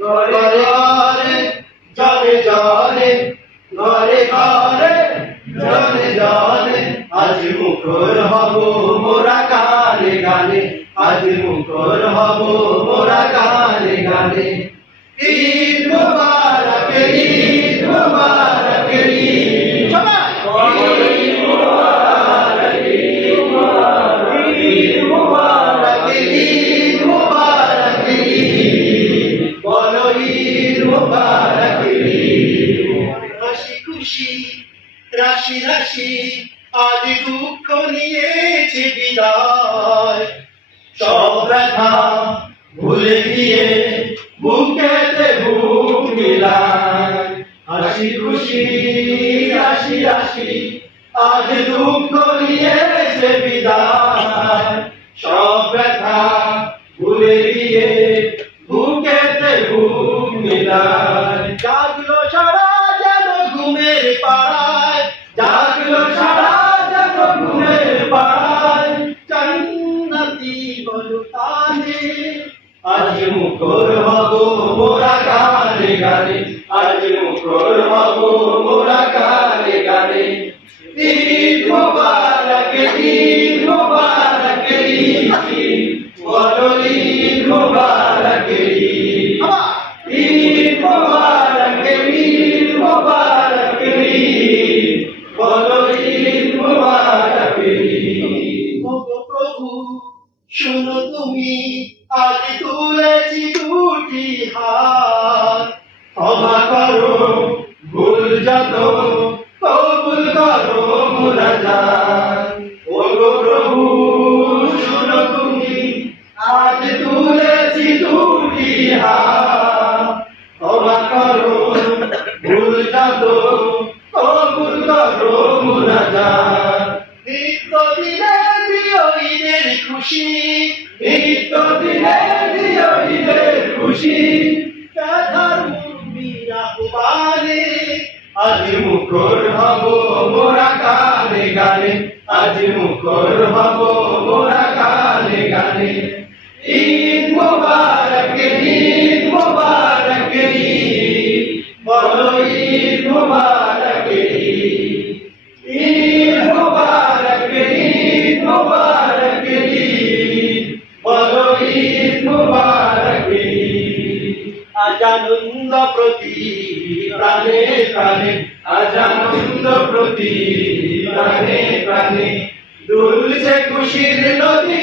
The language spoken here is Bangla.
ঘরে ঘরে জনে জনে ঘরে ঘরে জনে জনে, আজ মুখর হব মোরা কালে গানে, আজ মুখর হব মোরা গানে গানে। ঈদ মোবারক, ঈদ মুবারক হাসি খুশি, রাশি রাশি আজ দুঃখ নিয়েছে বিদায়। সব ব্যথা ভুলে গিয়ে বুকেতে বুক মিলায়। হাসি, খুশি, রাশি রাশি আজ দুঃখ নিয়েছে বিদায়। সব ব্যথা আজ মুখর হব মোরা গানে গানে, আজ মুখর হব মোরা গানে। গানে ঈদ মুবারক ঈদ মুবারক ঈদ বলো ঈদ মুবারক ঈদ ঈদ মুবারক ঈদ প্রভু, শোনো তুমি আজ তুলেছি দুটি হাত। ক্ষমা করো, ভুল যত, কবুল করো মুরাদান ওগো প্রভু, শোনো তুমি, আজ তুলেছি দুটি হাত। ক্ষমা করো, ভুল যত নিত্য দিনে দিও খুশি। কাধার আজ মুখর হব মোরা গানে গানে, আজি মুখর হব মোরা কালে গানে। বলো ঈদ মুবারক। ঈদ আজ আনন্দ প্রতি প্রাণে প্রাণে, আজানন্দ প্রতি প্রাণে প্রাণে। দুলছে খুশির নদী